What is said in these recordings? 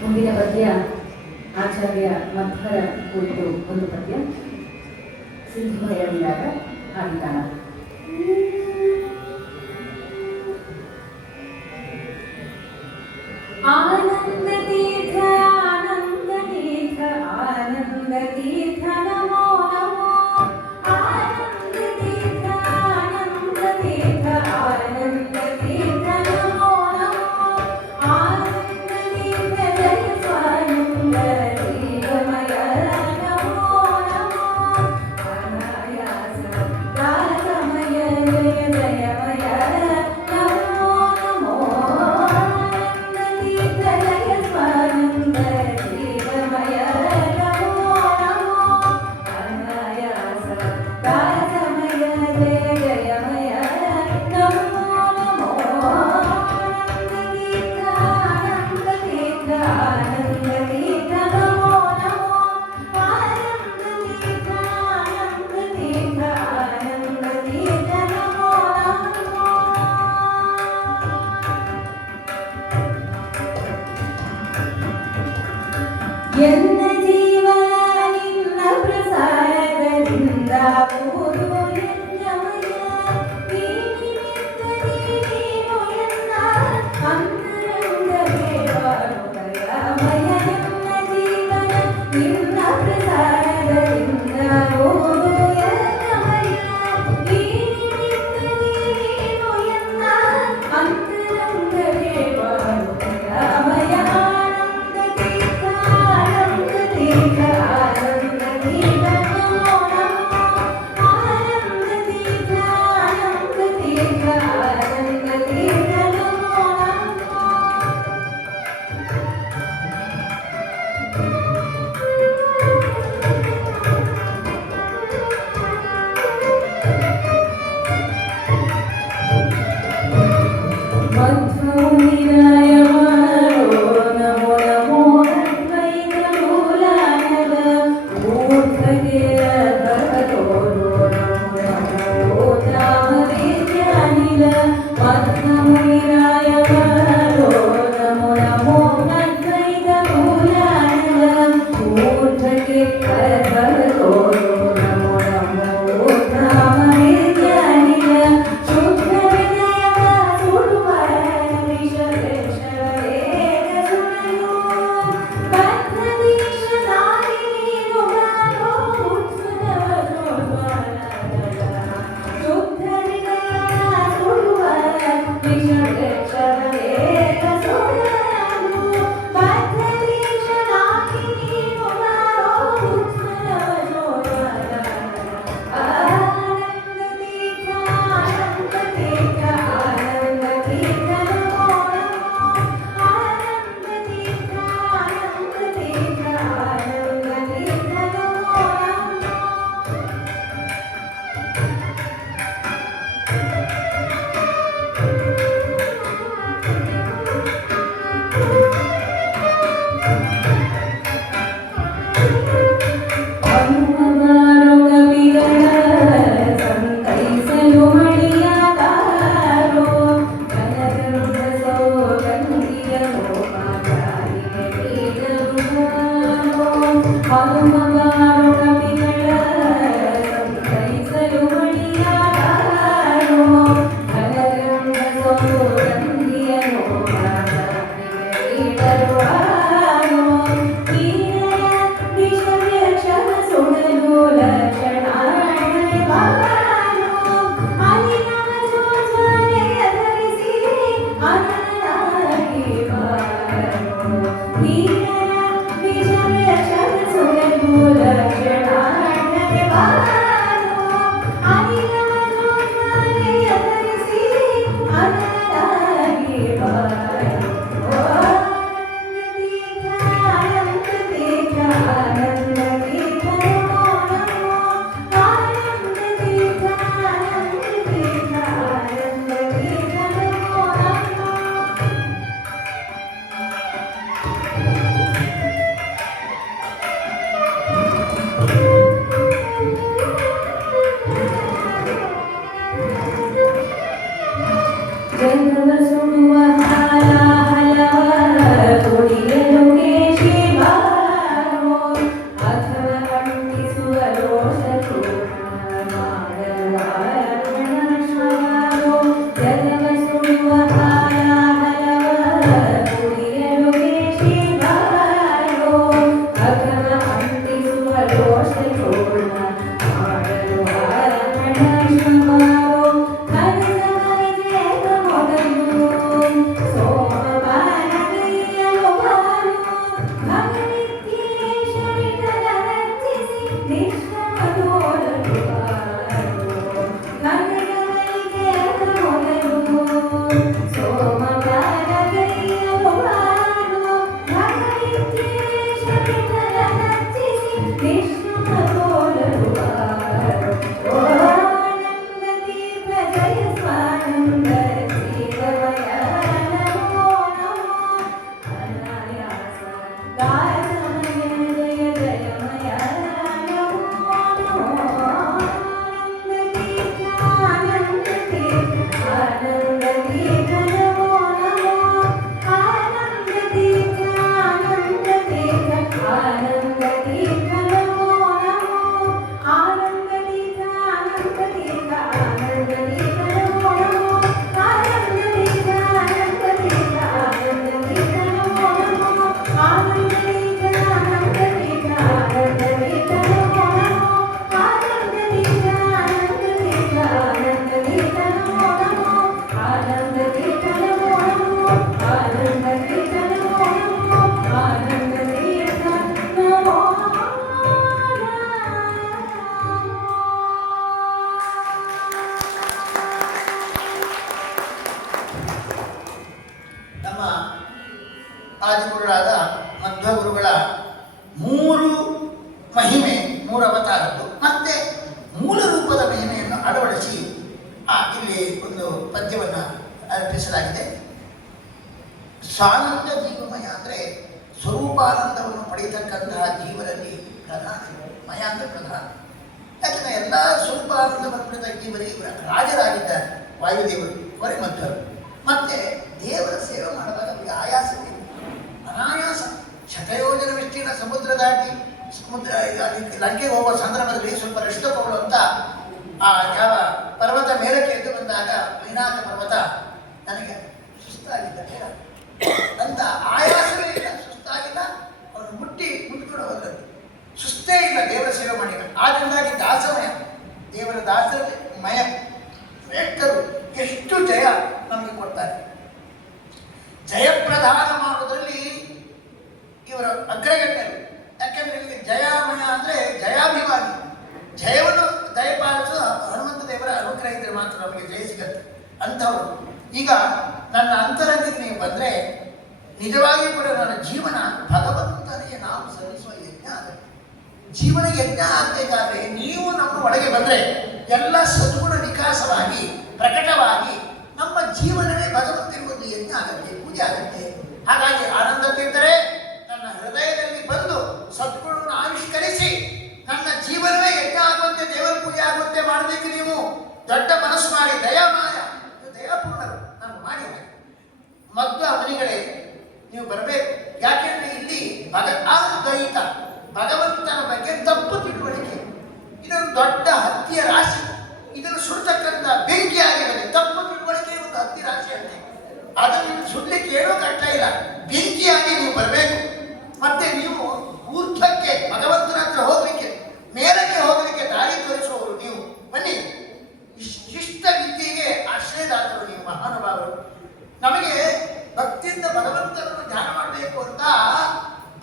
ಮುಂದಿನ ಪದ್ಯ ಆಚಾರ್ಯ ಮಧ್ವರ ಕುರಿತು ಒಂದು ಪದ್ಯ ಸಿಂಧುಭಯವಿಲ್ಲದ ಆದಿತಾಣ ಆಯ ಪ್ರಧಾನ. ಯಾಕಂದರೆ ಎಲ್ಲ ಸ್ವರೂಪಾನಂದವನ್ನು ಪಡೆದ ಜೀವರಿಗೆ ರಾಜರಾಗಿದ್ದಾರೆ. ವಾಯುದೇವರು ಅವರೇ ಮಧ್ಯರು ಮತ್ತೆ ದೇವರ ಸೇವೆ ಮಾಡುವಾಗ ಅವರಿಗೆ ಆಯಾಸ ಅನಾಯಾಸ. ಶತಯೋಜನ ವಿಸ್ತೀರ್ಣ ಸಮುದ್ರ ದಾಟಿ ಸಮುದ್ರ ಲಂಕೆ ಹೋಗುವ ಸಂದರ್ಭದಲ್ಲಿ ಸ್ವಲ್ಪ ರಕ್ಷಿತ ತಗೊಳ್ಳುವಂತ ಆ ಯಾವ ಪರ್ವತ ಮೇಲಕ್ಕೆ ಎದ್ದು ಬಂದಾಗ ಮೈನಾಥ ಪರ್ವತ ನನಗೆ ಸುಸ್ತಾಗಿದ್ದ ಅಂತ ಆಯಾಸವೇ ಇಲ್ಲ, ಸುಸ್ತಾಗಿಲ್ಲ. ಸುಸ್ತೇ ಇಲ್ಲ ದೇವರ ಮಾಡಿಲ್ಲ ಆದ್ದರಿಂದಾಗಿ ದಾಸಮಯ ದೇವರ ದಾಸರಲ್ಲಿ ಮಯ. ಶ್ರೇಷ್ಠರು ಎಷ್ಟು ಜಯ ನಮಗೆ ಕೊಡ್ತಾರೆ. ಜಯಪ್ರದಾನ ಮಾಡುವುದರಲ್ಲಿ ಇವರ ಅಗ್ರಗಣ್ಯರು. ಯಾಕೆಂದ್ರೆ ಇಲ್ಲಿ ಜಯಮಯ ಅಂದ್ರೆ ಜಯಾಭಿಮಾನಿ. ಜಯವನ್ನು ದಯಪಾಲಿಸುವ ಹನುಮಂತ ದೇವರ ಅನುಗ್ರಹ ಇದ್ರೆ ಮಾತ್ರ ನಮಗೆ ಜಯ ಸಿಗತ್ತೆ. ಈಗ ನನ್ನ ಅಂತರಂಗಕ್ಕೆ ನೀವು ಬಂದ್ರೆ ನಿಜವಾಗಿ ಕೂಡ ನನ್ನ ಜೀವನ ಭಗವಂತನಿಗೆ ನಾವು ಸಲ್ಲಿಸುವ ಯಜ್ಞ ಆಗುತ್ತೆ. ಜೀವನ ಯಜ್ಞ ಆಗಬೇಕಾದ್ರೆ ನೀವು ನಮ್ಮ ಒಳಗೆ ಬಂದರೆ ಎಲ್ಲ ಸದ್ಗುಣ ವಿಕಾಸವಾಗಿ, ಪ್ರಕಟವಾಗಿ ನಮ್ಮ ಜೀವನವೇ ಬದಲುತ್ತಿರುವುದು ಯಜ್ಞ ಆಗುತ್ತೆ, ಪೂಜೆ ಆಗುತ್ತೆ. ಹಾಗಾಗಿ ಆನಂದ ತಿಂದರೆ ನನ್ನ ಹೃದಯದಲ್ಲಿ ಬಂದು ಸದ್ಗುಣವನ್ನು ಆವಿಷ್ಕರಿಸಿ ನನ್ನ ಜೀವನವೇ ಯಜ್ಞ ಆಗುವಂತೆ, ದೇವರ ಪೂಜೆ ಆಗುವಂತೆ ಮಾಡಬೇಕು ನೀವು. ದೊಡ್ಡ ಮನಸ್ಸು ಮಾಡಿ ದಯಾಮಾಯ ದಯಾಪೂರ್ಣರು. ನಾನು ಮಾಡಿ ಮದ್ದು ಅವನಿಗಳೇ, ನೀವು ಬರಬೇಕು. ಯಾಕೆಂದ್ರೆ ಇಲ್ಲಿ ಭಗ ಅದ್ವೈತ ಭಗವಂತನ ಬಗ್ಗೆ ತಪ್ಪು ತಿಳುವಳಿಕೆ. ಇದೊಂದು ದೊಡ್ಡ ಹತ್ತಿಯ ರಾಶಿ. ಇದನ್ನು ಸುಡ್ತಕ್ಕಂಥ ಆಗಿರಲಿ ತಪ್ಪು ತಿಳುವಳಿಕೆ ಒಂದು ಹತ್ತಿ ರಾಶಿ ಅಂತೆ. ಅದನ್ನು ಸುಡ್ಲಿಕ್ಕೆ ಏನೂ ಕಷ್ಟ ಇಲ್ಲ. ಬೆಂಕಿಯಾಗಿ ನೀವು ಬರಬೇಕು ಮತ್ತೆ ನೀವು ಊರ್ಧ್ವಕ್ಕೆ ಭಗವಂತನ ಹತ್ರ ಹೋಗ್ಲಿಕ್ಕೆ ಮೇಲಕ್ಕೆ ಹೋಗಲಿಕ್ಕೆ ದಾರಿ ತೋರಿಸುವವರು ನೀವು ಬನ್ನಿ ಇಶ್- ಶಿಷ್ಟ ವಿದ್ಯೆಗೆ ಆಶ್ರಯದಾತರು ನೀವು ಮಹಾನುಭಾವರು ನಮಗೆ ಭಕ್ತಿಯಿಂದ ಭಗವಂತನನ್ನು ಧ್ಯಾನ ಮಾಡಬೇಕು ಅಂತ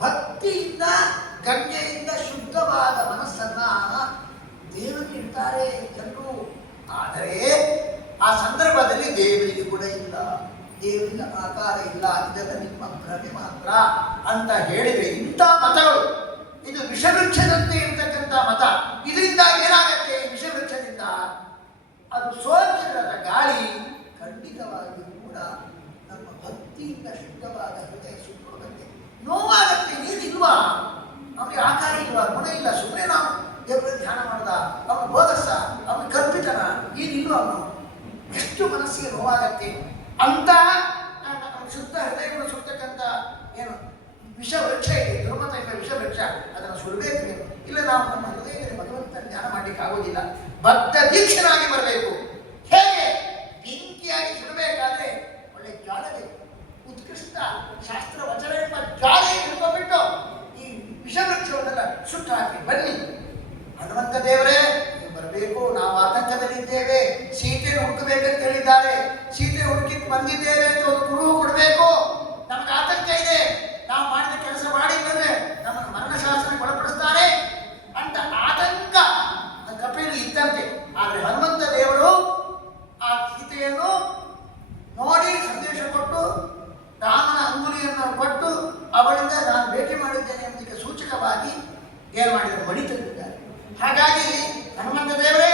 ಭಕ್ತಿಯಿಂದ ಗಂಗೆಯಿಂದ ಶುದ್ಧವಾದ ಮನಸ್ಸನ್ನ ದೇವರಿಗೆ ಇಡ್ತಾರೆ ಜನರು ಆದರೆ ಆ ಸಂದರ್ಭದಲ್ಲಿ ದೇವರಿಗೆ ಕೂಡ ಇಲ್ಲ ದೇವರಿಗೆ ಆಕಾರ ಇಲ್ಲ ಇದೆಲ್ಲ ನಿಮ್ಮ ಭ್ರಮೆ ಮಾತ್ರ ಅಂತ ಹೇಳಿದ್ರೆ ಇಂಥ ಮತಗಳು ಇದು ವಿಷವೃಕ್ಷದಂತೆ ಇರತಕ್ಕಂಥ ಮತ. ಇದರಿಂದ ಏನಾಗತ್ತೆ? ವಿಷವೃಕ್ಷದಿಂದ ಅದು ಸೋಚಿರದ ಗಾಳಿ ಖಂಡಿತವಾಗಿ ಕೂಡ ನಮ್ಮ ಭಕ್ತಿಯಿಂದ ಶುದ್ಧವಾದ ಹೃದಯ ಸುತ್ತುವುದಕ್ಕೆ ನೋವಾಗತ್ತೆ ಏನಿಲ್ವಾ ಅವನಿಗೆ ಆಕಾರ ಇಲ್ವಾ? ಗುಣ ಇಲ್ಲ. ಸುಮ್ಮನೆ ನಾವು ದೇವರ ಧ್ಯಾನ ಮಾಡ್ದ ಅವನು ಬೋಧಸ ಅವನು ಕಲ್ಪಿತನ ಏನಿಲ್ವ ಅವನು ಎಷ್ಟು ಮನಸ್ಸಿಗೆ ನೋವಾಗತ್ತೆ? ಅಂತ ಶುದ್ಧ ಹೃದಯಗಳು ಸುಡ್ತಕ್ಕಂಥ ಏನು ವಿಷ ವೃಕ್ಷ ಇದೆ. ದುರ್ಮತ ವಿಷ ವೃಕ್ಷ ಅದನ್ನು ಸುಡಬೇಕು ಇಲ್ಲ, ನಾವು ನಮ್ಮ ಹೃದಯದಲ್ಲಿ ಭಗವಂತನ ಧ್ಯಾನ ಮಾಡಲಿಕ್ಕೆ ಆಗೋದಿಲ್ಲ. ಭಕ್ತ ದೀಕ್ಷನಾಗಿ ಬರಬೇಕು. ಹೇಗೆ? ಬೆಂಕಿಯಾಗಿ ಸುಡಬೇಕಾದ್ರೆ ಒಳ್ಳೆ ಜ್ವಾಲ ಉತ್ಕೃಷ್ಟ ಶಾಸ್ತ್ರ ವಚನ ಎಂಬ ಜ್ವಾಲೆ ಹಿಡ್ಕೊಂಡ್ಬಿಟ್ಟು ಈ ವಿಷವೃಕ್ಷವನ್ನೆಲ್ಲ ಸುಟ್ಟು ಹಾಕಿ ಬನ್ನಿ. ಹನುಮಂತ ದೇವರೇ ಬರಬೇಕು. ನಾವು ಆತಂಕದಲ್ಲಿದ್ದೇವೆ. ಸೀತೆಯನ್ನು ಹುಡುಕಬೇಕಂತ ಹೇಳಿದ್ದಾರೆ. ಸೀತೆ ಹುಡುಕಿ ಬಂದಿದ್ದೇವೆ ಅಂತ ಒಂದು ಕುರುಹು ಕೊಡಬೇಕು. ನಮಗೆ ಆತಂಕ ಇದೆ. ನಾವು ಮಾಡಿದ ಕೆಲಸ ಮಾಡಿದ್ರೆ ನಮ್ಮನ್ನು ಮರಣ ಶಾಸನಕ್ಕೆ ಒಳಪಡಿಸ್ತಾರೆ ಅಂತ ಆತಂಕ ಕಪಿಲಿ ಇದ್ದಂತೆ ಆದರೆ ಹನುಮಂತ ದೇವರು ಆ ಗೀತೆಯನ್ನು ನೋಡಿ ಸಂದೇಶ ಕೊಟ್ಟು, ರಾಮನ ಅಂಗುಲಿಯನ್ನು ಕೊಟ್ಟು, ಅವಳಿಂದ ನಾನು ಭೇಟಿ ಮಾಡಿದ್ದೇನೆ ಎಂಬುದಕ್ಕೆ ಸೂಚಕವಾಗಿ ಏನು ಮಾಡಿದರು? ಮಡಿ ತಂದಿದ್ದಾರೆ ಹಾಗಾಗಿ ಹನುಮಂತ ದೇವರೇ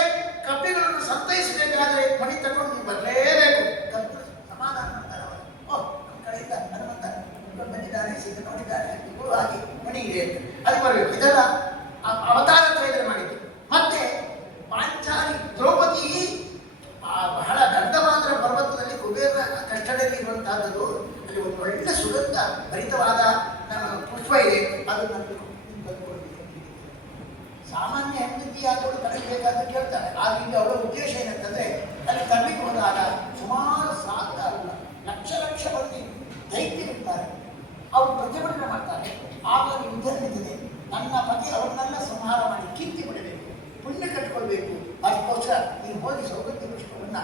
ಕಪಿಗಳನ್ನು ಸಂತೈಸಬೇಕಾದ್ರೆ ಮಣಿ ತಗೊಂಡು ನೀವು ಬರಲೇಬೇಕು ಕಪ್ಪು ಸಮಾಧಾನ ಮಾಡ್ತಾರೆ ಅವರು ಓ ನಮ್ಮ ಕಡೆಯಿಂದ ಹನುಮಂತ ಇವ್ರು ಸೀತೆ ನೋಡಿದ್ದಾರೆ ಇವರು ಹಾಗೆ ಇದೆ ಅಂತ. ಅದು ಬರಬೇಕು. ಇದೆಲ್ಲ ಅವತಾರ ತ್ರಯದಲ್ಲಿ ಮಾಡಿದ್ದು. ಮತ್ತೆ ಪಾಂಚಾಲಿ ದ್ರೌಪದಿ ಆ ಬಹಳ ದಂಡಮಾತ್ರ ಪರ್ವತದಲ್ಲಿ ಕುಬೇರ ಕಷ್ಟದಲ್ಲಿ ಇರುವಂತಹದ್ದು ಅಲ್ಲಿ ಒಂದು ಒಳ್ಳೆ ಸುಗಂಧ ಭರಿತವಾದ ಪುಷ್ಪ ಇದೆ. ಅದು ಸಾಮಾನ್ಯ ಹೆಂಡತಿ ಆದವಳು ಕಳಿಬೇಕಾದ ಕೇಳ್ತಾಳೆ ಆಗ ಈಗ ಅವಳ ಉದ್ದೇಶ ಏನಂತಂದ್ರೆ ಅಲ್ಲಿ ತರಲಿಕ್ಕೆ ಹೋದಾಗ ಸುಮಾರು ಸಾವಿರ ಲಕ್ಷ ಲಕ್ಷ ಮಂದಿ ದೈತ್ಯರಿರ್ತಾರೆ ಅವರು ಪ್ರತಿಭಟನೆ ಮಾಡ್ತಾರೆ. ಆಗ ಯುದ್ಧ ನಿಂತಿದೆ ನನ್ನ ಪತಿ ಅವ್ರನ್ನೆಲ್ಲ ಸಂಹಾರ ಮಾಡಿ, ಕೀರ್ತಿ ಬಿಡಬೇಕು ಪುಣ್ಯ ಕಟ್ಕೊಳ್ಬೇಕು. ಅದಕ್ಕೋಸ್ಕರ ನೀನು ಹೋಗಿ ಸೌಗತ್ಯ ಪುಷ್ಪವನ್ನ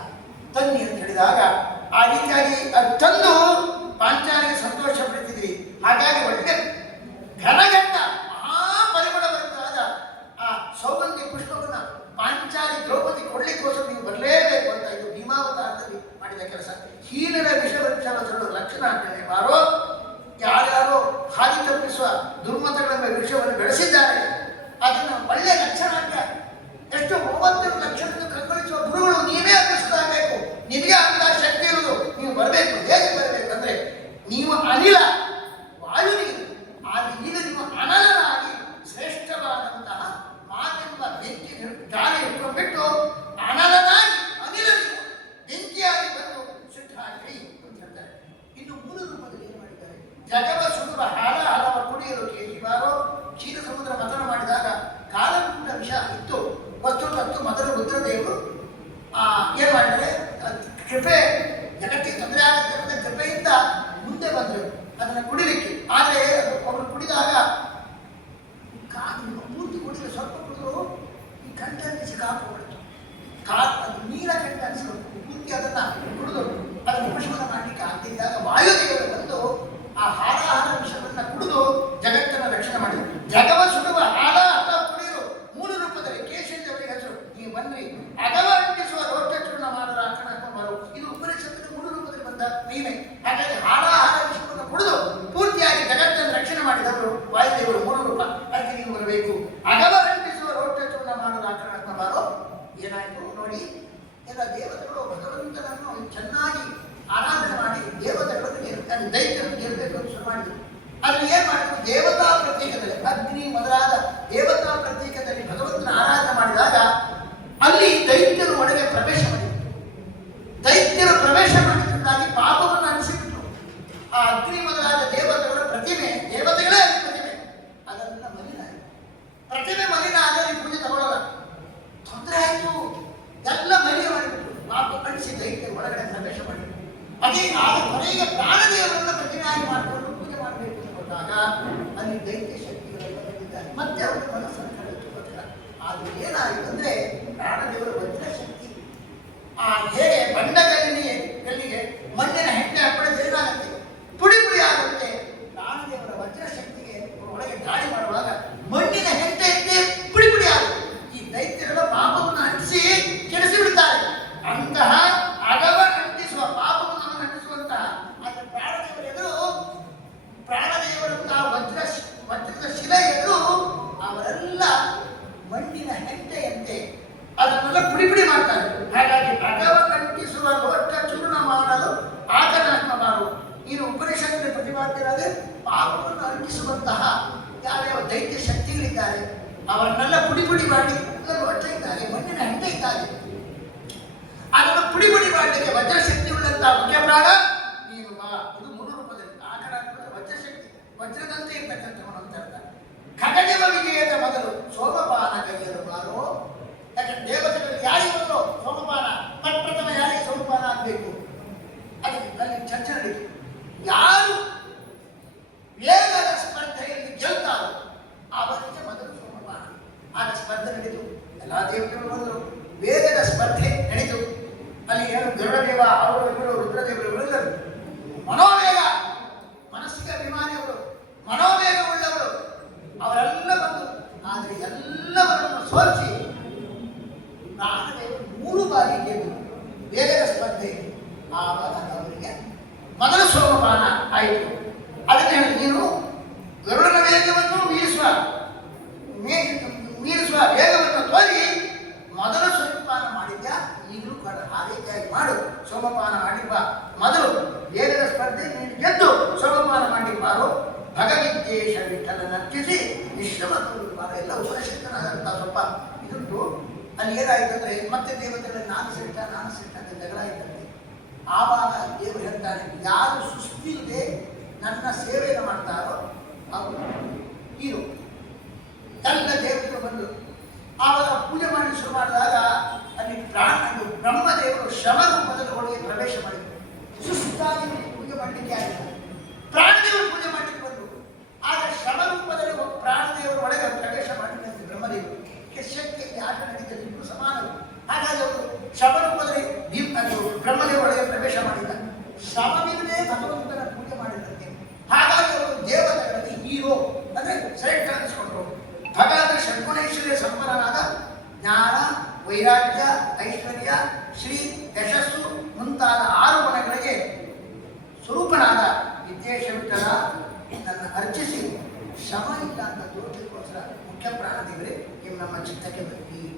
ತನ್ನಿ ಅಂತ ಹೇಳಿದಾಗ, ಆ ರೀತಿಯಾಗಿ ಅದು ತಂದು ಪಾಂಚಾಲಿಗೆ ಸಂತೋಷ ಪಡ್ತಿದ್ವಿ ಹಾಗಾಗಿ ಒಳ್ಳೆ ಘನಘಟ್ಟ. Lord. ಮತ್ತೆ ಅವರ ಮನಸ್ಸನ್ನು ಕಳೆದುಕೊಳ್ತಾರೆ ಆದ್ರೆ ಏನಾಯಿತು ಅಂದ್ರೆ ಪ್ರಾಣದೇವರ ವಜ್ರ ಶಕ್ತಿ ಆ ಹೇಗೆ ಬಂಡಗಲ್ಲಿಗೆ ಗಲ್ಲಿಗೆ ಮಣ್ಣಿನ ಹೆಣ್ಣೆ ಅಪ್ಪಳಿದ್ರೆ ಏನಾಗುತ್ತೆ ಪುಡಿ ಪುಡಿ ಆಗುತ್ತೆ ಪ್ರಾಣದೇವರ ವಜ್ರ ಶಕ್ತಿಗೆ ಒಳಗೆ ಗಾಳಿ ಮಾಡುವಾಗ ಮಣ್ಣಿನ ಹೆಂಟೆ ಹೆಂಟೆ ಪುಡಿ ಪುಡಿ ಆಗುತ್ತೆ ಈ ದೈತ್ಯರೆಲ್ಲ ಪಾಪವನ್ನು ಅಂಟಿಸಿ ಕೆಡಿಸಿ ಬಿಡ್ತಾರೆ ಅಂತಹ ಅಗವ ಅಂಟಿಸುವ ಪಾಪವನ್ನು ಅಂಟಿಸುವಂತಹ ಆದರೆ ಪ್ರಾಣದೇವರ ಎದುರು ಪ್ರಾಣದೇವರಂತಹ ವಜ್ರ ವಜ್ರದ ಶಿಲೆ ಎದುರು ಅವರೆಲ್ಲ ಮಣ್ಣಿನ ಹೆಂಟೆಯಂತೆ ಅದನ್ನೆಲ್ಲ ಪುಡಿ ಪುಡಿ ಮಾಡ್ತಾರೆ ಹಾಗಾಗಿ ಅಗವ ಕಂಟಿಸುವ ಲೋಟ ಚೂರ್ಣ ಮಾಡಲು ಆತನಾತ್ಮ ಮಾಡು ನೀನು ಉಪನಿಷತ್ತಿನ ಪ್ರತಿಪಾದ್ಯರಾದ ಪಾಪವನ್ನು ಅರ್ಪಿಸುವಂತಹ ಯಾವ್ಯಾವ ದೈತ್ಯ ಶಕ್ತಿಗಳಿದ್ದಾರೆ ಅವರನ್ನೆಲ್ಲ ಪುಡಿ ಪುಡಿ ಮಾಡಿ ಲೋಟ ಇದ್ದಾರೆ ಮಣ್ಣಿನ ಹೆಂಟೆ ಇದ್ದಾರೆ. ಅದನ್ನು ಪುಡಿ ಪುಡಿ ಮಾಡಲಿಕ್ಕೆ ವಜ್ರಶಕ್ತಿ ಉಳ್ಳಂತಹ ಮುಖ್ಯ ಪ್ರಾಣ ನೀನು ಬಾ ಇದು ಮೂರು ರೂಪದಲ್ಲಿ ಆಕರಾತ್ಮಕ ವಜ್ರಶಕ್ತಿ. ವಜ್ರದಂತೆ ಇರ್ತಕ್ಕಂಥವನು ಅಂತ ಹೇಳ್ತಾರೆ ಖಗಜವ ವಿಜಯದ ಮೊದಲು ಸೋಮಪಾನ ಕೈಯಲು ಬಾರೋ ಯಾಕಂದ್ರೆ ದೇವತೆಗಳಲ್ಲಿ ಯಾರಿಗಲ್ಲೋ ಸೋಮಪಾನ ತತ್ಪ್ರಥಮ ಯಾರಿಗೆ ಸೋಮಪಾನ ಆಗಬೇಕು ಅದಕ್ಕೆ ಅಲ್ಲಿ ಚರ್ಚೆ ನಡೀತು ಯಾರು ವೇಗದ ಸ್ಪರ್ಧೆಯಲ್ಲಿ ಗೆಲ್ತಾರೋ ಅವರಿಗೆ ಮೊದಲು ಸೋಮಪಾನ ಆಗ ಸ್ಪರ್ಧೆ ನಡೀತು ಎಲ್ಲ ದೇವತೆಗಳು ಬಂದರು ವೇಗದ ಸ್ಪರ್ಧೆ ನಡೀತು ಅಲ್ಲಿ ಏನು ಗರುಡದೇವ ಅವರು ಇವರು ರುದ್ರದೇವರು ಇವರೆಲ್ಲರು ಮನೋವೇಗ ಮನಸ್ಸಿಗೆ ಅಭಿಮಾನಿಯವರು ಮನೋವೇಗ ಉಳ್ಳವರು ಅವರೆಲ್ಲ ಬಂದು ಆದರೆ ಎಲ್ಲವರನ್ನು ಸೋಲಿಸಿ ಪ್ರಾಣದೇವರು ಮೂರು ಬಾರಿ ಗೆದ್ದು ವೇಗದ ಸ್ಪರ್ಧೆ ಆವಾಗ ಅವರಿಗೆ ಮೊದಲ ಸೋಮಪಾನ ಆಯಿತು ಹೇಳಿ ನೀನು ಗರುಡನ ವೇಗವನ್ನು ಮೀರಿಸುವ ಮೀರಿಸುವ ವೇಗವನ್ನು ತೋರಿ ಮೊದಲು ಸೋಮಪಾನ ಮಾಡಿದ್ಯಾ, ಈಗಲೂ ಕೂಡ ಆ ರೀತಿಯಾಗಿ ಮಾಡು. ಸೋಮಪಾನ ಮಾಡಿರುವ ಮೊದಲು ವೇಗದ ಸ್ಪರ್ಧೆ ನೀನು ಗೆದ್ದು ಸೋಮಪಾನ ಮಾಡಿರುವಾರು ಭಗವಿದ್ದೇಶ ವಿಠಲನ ನರ್ತಿಸಿ, ವಿಶ್ರಮ ಎಲ್ಲ ಉಪನಿಷತ್ತನಾದಂಥ ಸ್ವಲ್ಪ ಇದುಂಟು. ಅಲ್ಲಿ ಏನಾಯ್ತು ಅಂದ್ರೆ ಮತ್ತೆ ದೇವತೆಗಳ ನಾನು ಸಿಟ್ಟ ನಾನು ಸಿಟ್ಟ ಅಂತ ಜಗಳ ಆಯ್ತಂತೆ. ಆವಾಗ ದೇವರು ಹೇಳ್ತಾನೆ, ಯಾರು ಸುಸ್ತಿಲ್ಲದೆ ನನ್ನ ಸೇವೆಯನ್ನು ಮಾಡ್ತಾರೋ ಅವರು ಹೀರೋ. ಎಲ್ಲ ದೇವತೆಗಳು ಬಂದು ಆವಾಗ ಪೂಜೆ ಮಾಡಿ ಶುರು ಮಾಡಿದಾಗ ಅಲ್ಲಿ ಪ್ರಾಣ, ಬ್ರಹ್ಮ ಬ್ರಹ್ಮದೇವರು ಶ್ರಮ ರೂಪದಲ್ಲಿ ಒಳಗೆ ಪ್ರವೇಶ ಮಾಡಿದರು. ಸುಸ್ತಾಗಿ ಪೂಜೆ ಮಾಡಲಿಕ್ಕೆ ಆಗಿಲ್ಲ ಪ್ರಾಣದೇವರು ಪೂಜೆ ಮಾಡಲಿಕ್ಕೆ ಬಂದರು ಆಗ ಶ್ರಮ ರೂಪದಲ್ಲಿ ಒಬ್ಬ ಪ್ರಾಣದೇವರು ಒಳಗೆ ಪ್ರವೇಶ ಮಾಡಿದಂತೆ ಬ್ರಹ್ಮದೇವರು ಶಕ್ತಿ ಆಟ ನಡೀತದೆ ಇಬ್ಬರು ಸಮಾನರು ಹಾಗಾಗಿ ಅವರು ಶ್ರಮ ರೂಪದಲ್ಲಿ ದೀಪ ಅದು ಬ್ರಹ್ಮದೇವರು ಒಳಗೆ ಪ್ರವೇಶ ಮಾಡಿದ ಶ್ರಮವಿಲ್ಲದೆ ಭಗವಂತನ ಪೂಜೆ ಮಾಡಿದಂತೆ ಹಾಗಾಗಿ ಅವರು ದೇವತೆಗಳಲ್ಲಿ ಹೀರೋ ಅಂದ್ರೆ ಶ್ರೇಷ್ಠ ಅನಿಸ್ಕೊಂಡ್ರು ಹಾಗಾದ್ರೆ ಷಡ್ಗುಣೇಶ್ವರ್ಯ ಸಂಪನ್ನನಾದ ಜ್ಞಾನ ವೈರಾಗ್ಯ, ಐಶ್ವರ್ಯ, ಶ್ರೀ ಯಶಸ್ಸು ಮುಂತಾದ ಆರು ಗುಣಗಳಿಗೆ ಸ್ವರೂಪನಾದ ವಿದ್ಯೇಶ್ವರ ನನ್ನ ಅರ್ಚಿಸಿ, ಶ್ರಮ ಇಲ್ಲ ಅಂತ ತೋರಿಸಿಕೋಸ್ಕರ ಮುಖ್ಯ ಪ್ರಾಣದೇವರೇ, ನೀವು ನಮ್ಮ ಚಿತ್ತಕ್ಕೆ ಬರ್ತೀವಿ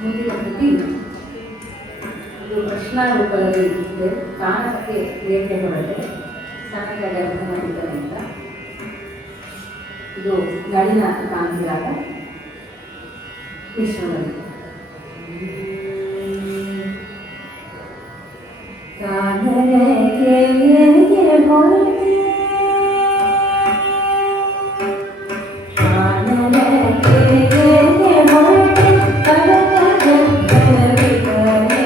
ಮುಂದಿನ ಕೃತಿ ಇದು ಕೃಷ್ಣ ರೂಪದಲ್ಲಿ ಇದೆ ಕಾಣಕ್ಕೆ ರೇಖೆ ಹೊರಗೆ ಸಮಯ ಗರ್ಭ ಮಾಡಿದ್ದರಿಂದ ಇದು ನಳಿನ ಕಾಂತಿಯಾದ ವಿಷ್ಣುವಲ್ಲಿ